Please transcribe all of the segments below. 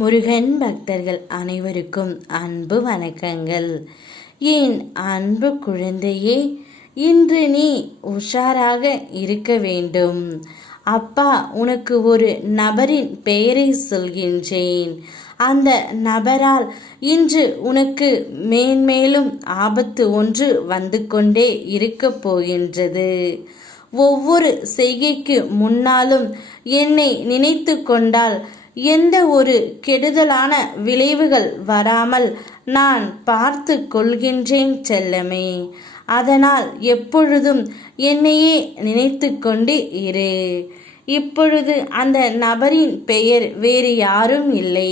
முருகன் பக்தர்கள் அனைவருக்கும் அன்பு வணக்கங்கள். என் அன்பு குழந்தையே, இன்று நீ உஷாராக இருக்க வேண்டும். அப்பா உனக்கு ஒரு நபரின் பெயரை சொல்கின்றேன். அந்த நபரால் இன்று உனக்கு மேன்மேலும் ஆபத்து ஒன்று வந்து கொண்டே இருக்க போகின்றது. ஒவ்வொரு செய்கைக்கு முன்னாலும் என்னை நினைத்து கொண்டால் எந்த ஒரு கெடுதலான விளைவுகள் வராமல் நான் பார்த்து கொள்கின்றேன் செல்லமே. அதனால் எப்பொழுதும் என்னையே நினைத்து கொண்டு இரு. இப்பொழுது அந்த நபரின் பெயர் வேறு யாரும் இல்லை.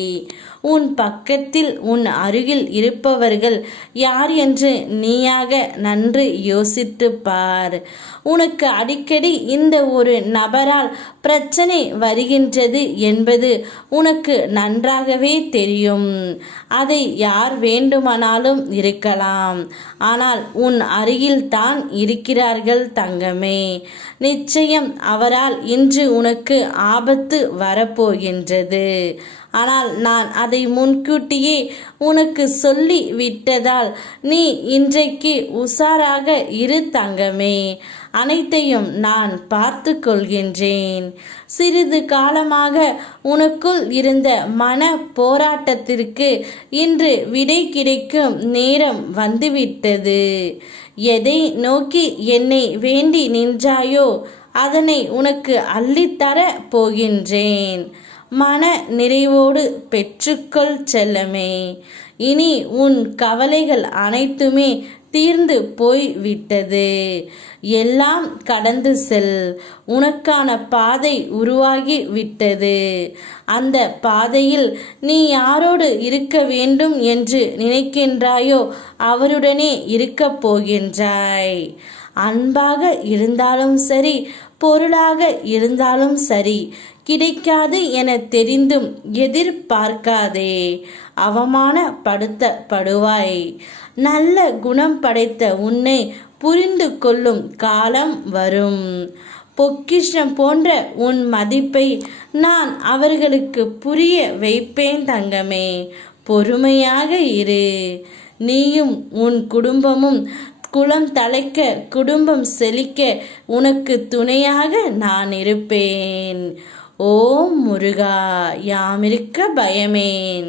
உன் பக்கத்தில் உன் அருகில் இருப்பவர்கள் யார் என்று நீயாக நன்று யோசித்து பார். உனக்கு அடிக்கடி இந்த ஒரு நபரால் பிரச்சனை வருகின்றது என்பது உனக்கு நன்றாகவே தெரியும். அதை யார் வேண்டுமானாலும் இருக்கலாம், ஆனால் உன் அருகில் தான் இருக்கிறார்கள் தங்கமே. நிச்சயம் அவரால் இன்று உனக்கு ஆபத்து வரப்போகின்றது. ஆனால் நான் அதை முன்கூட்டியே உனக்கு சொல்லி விட்டதால் நீ இன்றைக்கு உஷாராக இரு தங்கமே. அனைத்தையும் நான் பார்த்து கொள்கின்றேன். சிறிது காலமாக உனக்குள் இருந்த மன போராட்டத்திற்கு இன்று விடை கிடைக்கும் நேரம் வந்துவிட்டது. எதை நோக்கி என்னை வேண்டி நின்றாயோ அதனை உனக்கு அள்ளித்தர போகின்றேன். மன நிறைவோடு பெற்றுக்கொள் செல்லமே. இனி உன் கவலைகள் அனைத்துமே தீர்ந்து போய் விட்டது. எல்லாம் கடந்து செல். உனக்கான பாதை உருவாகி விட்டது. அந்த பாதையில் நீ யாரோடு இருக்க வேண்டும் என்று நினைக்கின்றாயோ அவருடனே இருக்க போகின்றாய். அன்பாக இருந்தாலும் சரி, பொருளாக இருந்தாலும் சரி, கிடைக்காது என தெரிந்தும் எதிர்பார்க்காதே. அவமானப்படுத்தப்படுவாய். நல்ல குணம் படைத்த உன்னை புரிந்து கொள்ளும் காலம் வரும். பொக்கிஷம் போன்ற உன் மதிப்பை நான் அவர்களுக்கு புரிய வைப்பேன் தங்கமே. பொறுமையாக இரு. நீயும் உன் குடும்பமும் குலம் தழைக்க, குடும்பம் செழிக்க உனக்கு துணையாக நான் இருப்பேன். ஓம் முருகா, யாமிருக்க பயமேன்.